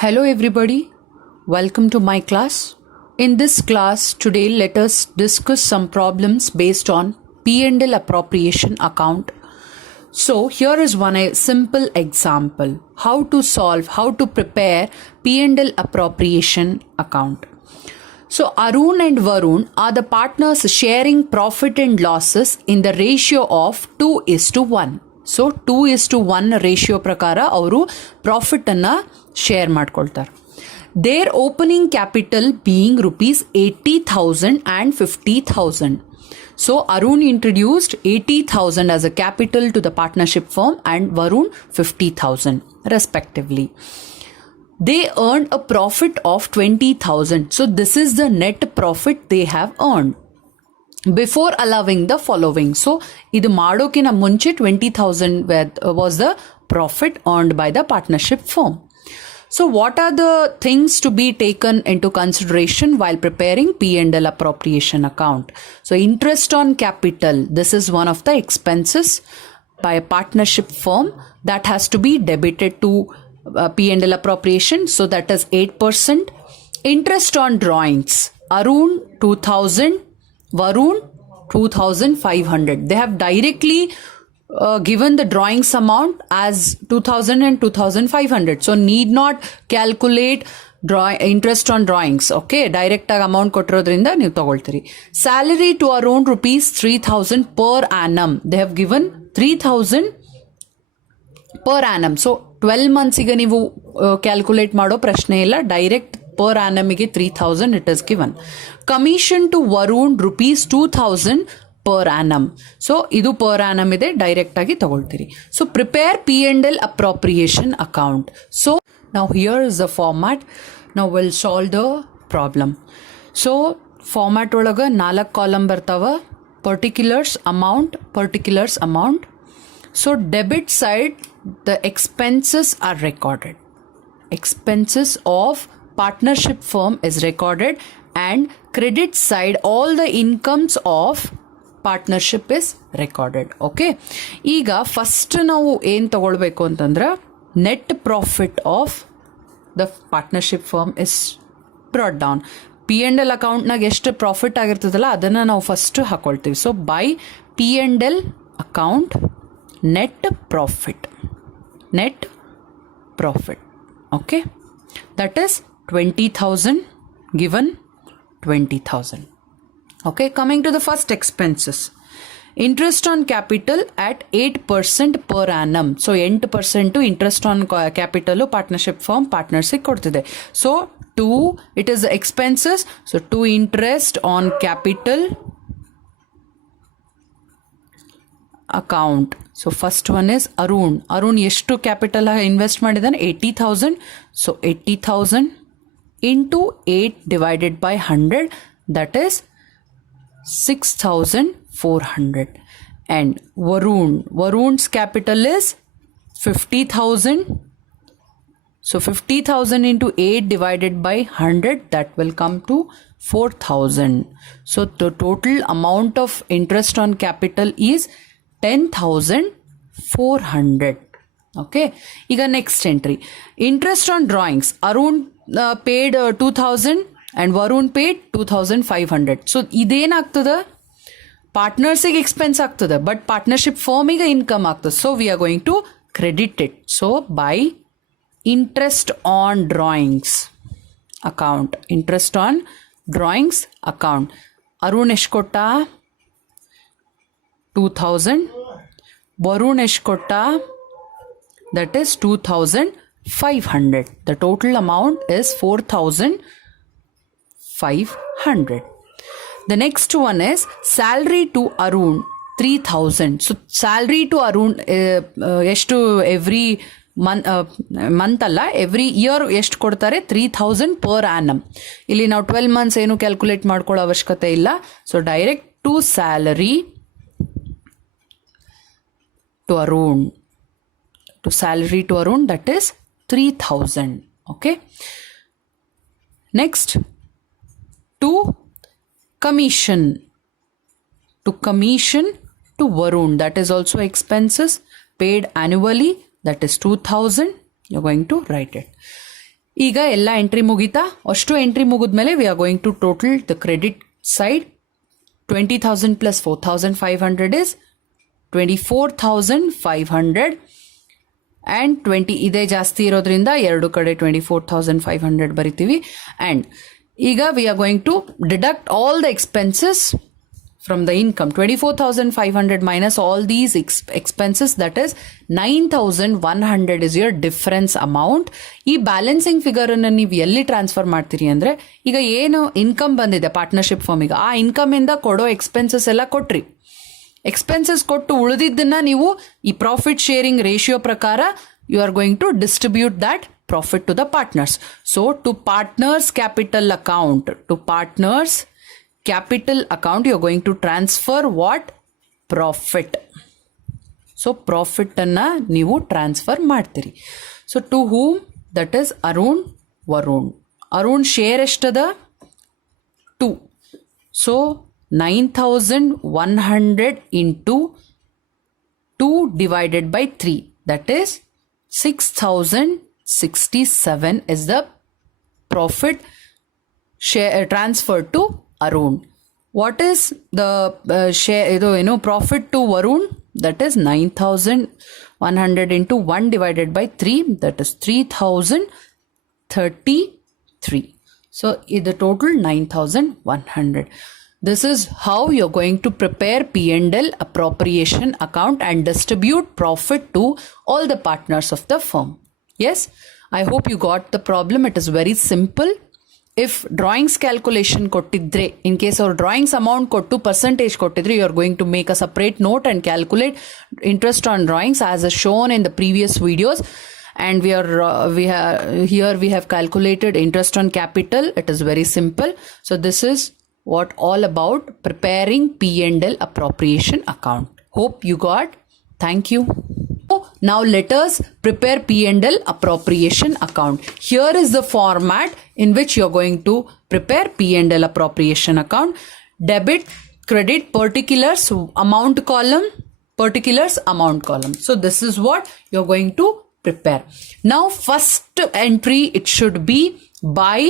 Hello everybody, welcome to my class. In this class today let us discuss some problems based on P&L appropriation account. So here is one simple example how to prepare P&L appropriation account. So Arun and Varun are the partners sharing profit and losses in the ratio of 2:1. So 2:1 ratio ಪ್ರಕಾರ ಅವರು profit ಅನ್ನ share ಮಾಡ್ಕೊಳ್ತಾರೆ. Their opening capital being ₹80,000 and 50,000. So Arun introduced 80,000 as a capital to the partnership firm and Varun 50,000 respectively. They earned a profit of 20,000. So this is the net profit they have earned. Before allowing the following. So, idu madokina munche 20,000 was the profit earned by the partnership firm. So, what are the things to be taken into consideration while preparing P&L appropriation account? So, interest on capital. This is one of the expenses by a partnership firm that has to be debited to P&L appropriation. So, that is 8%. Interest on drawings. Arun 2,000. Varun 2,500. They have directly given the drawings amount as 2,000 and 2,500. So need not calculate interest on drawings. Okay, direct amount kotirodrinda ನೀವು ತಗೊಳ್ತೀರಿ. Salary to Arun ₹3,000 per annum. They have given 3,000 per annum. So 12 months ಗೆ ನೀವು calculate ಮಾಡೋ ಪ್ರಶ್ನೆ ಇಲ್ಲ, direct per annum ಗೆ 3,000 it is given. Commission to Varun ₹2,000 per annum. So ಇದು per annum ಇದೆ, direct ಆಗಿ ತಗೊಳ್ತೀರಿ. So prepare P&L appropriation account. So now here is the format. Now we'll solve the problem. So format ಒಳಗ 4 column ಬರ್ತಾವ. particulars amount. So debit side the expenses are recorded. Expenses of partnership firm is recorded, and credit side all the incomes of partnership is recorded. Okay, ಈಗ first ನಾವು ಏನು ತಗೊಳ್ಬೇಕು ಅಂತಂದ್ರೆ net profit of the partnership firm is brought down. P&L ಅಕೌಂಟ್ನಾಗ ಎಷ್ಟು profit ಆಗಿರ್ತದಲ್ಲ ಅದನ್ನು ನಾವು ಫಸ್ಟ್ ಹಾಕೊಳ್ತೀವಿ. So by P&L account net profit okay, that is 20,000 given 20,000. Okay, coming to the first expenses. Interest on capital at 8% per annum. So 8% interest on capital partnership firm partners ಕೊಡ್ತಿದೆ. So 2 it is the expenses. So 2 interest on capital account. So first one is Arun ಎಷ್ಟು capital invest ಮಾಡಿದಾನೆ 80,000. So 80,000 into 8 divided by 100, that is 6,400. And Varun's capital is 50,000. So 50,000 into 8 divided by 100, that will come to 4,000. So the total amount of interest on capital is 10,400. Okay, ಈಗ next entry. Interest on drawings. Arun paid 2,000 and Varun paid 2,500. So ಇದೇನಾಗ್ತದ, ಪಾರ್ಟ್ನರ್ಸಿಗೆ expense ಆಗ್ತದೆ, but partnership ಫರ್ಮಿಗೆ income ಆಗ್ತದೆ. So we are going to credit it. So by interest on drawings account. Arun ಎಷ್ಟು ಕೊಟ್ಟ 2,000. ವರುಣ್ ಎಷ್ಟು ಕೊಟ್ಟ, that is 2,500. The total amount is 4,500. The next one is salary to Arun 3,000. So salary to Arun ಎಷ್ಟು every month ಅಲ್ಲ, every year ಎಷ್ಟು ಕೊಡ್ತಾರೆ 3,000 per annum. ಇಲ್ಲಿ ನಾವು 12 months ಏನು ಕ್ಯಾಲ್ಕುಲೇಟ್ ಮಾಡ್ಕೊಳ್ಳೋ ಅವಶ್ಯಕತೆ ಇಲ್ಲ. So direct to salary to Arun. To salary to Arun, that is 3,000. Okay. Next, to commission to Varun, that is also expenses paid annually, that is 2,000. You're going to write it. ಈಗ ಎಲ್ಲ entry ಮುಗೀತಾ? ಅಷ್ಟು entry ಮುಗಿದ್ಮೇಲೆ we are going to total the credit side. 20,000 plus 4,500 is 24,500 and 20 ಇದೇ ಜಾಸ್ತಿ ಇರೋದ್ರಿಂದ ಎರಡು ಕಡೆ 24,500 ಬರಿತೀವಿ. ಆ್ಯಂಡ್ ಈಗ we are going to deduct all the expenses from the income. 24,500 minus all these expenses, that is 9,100 is your difference amount. ಈ balancing figure ಅನ್ನು ನೀವು ಎಲ್ಲಿ ಟ್ರಾನ್ಸ್ಫರ್ ಮಾಡ್ತೀರಿ ಅಂದ್ರೆ, ಈಗ ಏನು ಇನ್ಕಮ್ ಬಂದಿದೆ ಪಾರ್ಟ್ನರ್ಶಿಪ್ ಫರ್ಮಿಗೆ, ಆ ಇನ್ಕಮ್ ಇಂದ ಕೊಡೋ ಎಕ್ಸ್ಪೆನ್ಸಸ್ ಎಲ್ಲ ಕೊಟ್ರಿ. ಎಕ್ಸ್ಪೆನ್ಸಸ್ ಕೊಟ್ಟು ಉಳಿದಿದ್ದನ್ನ ನೀವು ಈ ಪ್ರಾಫಿಟ್ ಶೇರಿಂಗ್ ರೇಷಿಯೋ ಪ್ರಕಾರ you are going to distribute that profit to the partners. So to partners capital account, you're going to transfer what? Profit. So profit anna ನೀವು ಟ್ರಾನ್ಸ್ಫರ್ ಮಾಡ್ತೀರಿ. So to whom? That is Arun, Varun. Arun share ಎಷ್ಟದ? 2. So 9,100 into 2 divided by 3, that is 6,067 is the profit share transferred to Arun. What is the share, profit to Varun? That is 9,100 into 1 divided by 3, that is 3,033. So the total 9,100. This is how you're going to prepare P&L appropriation account and distribute profit to all the partners of the firm. Yes, I hope you got the problem. It is very simple. If drawings calculation kottidre, in case our drawings amount kottu percentage kottidre, you are going to make a separate note and calculate interest on drawings as shown in the previous videos. And we have calculated interest on capital. It is very simple. So this is what all about preparing P&L appropriation account. Hope you got. Thank you. Now let us prepare P&L appropriation account. Here is the format in which you are going to prepare P&L appropriation account. Debit, credit, particulars, amount column, particulars, amount column. So this is what you are going to prepare. Now first entry, it should be by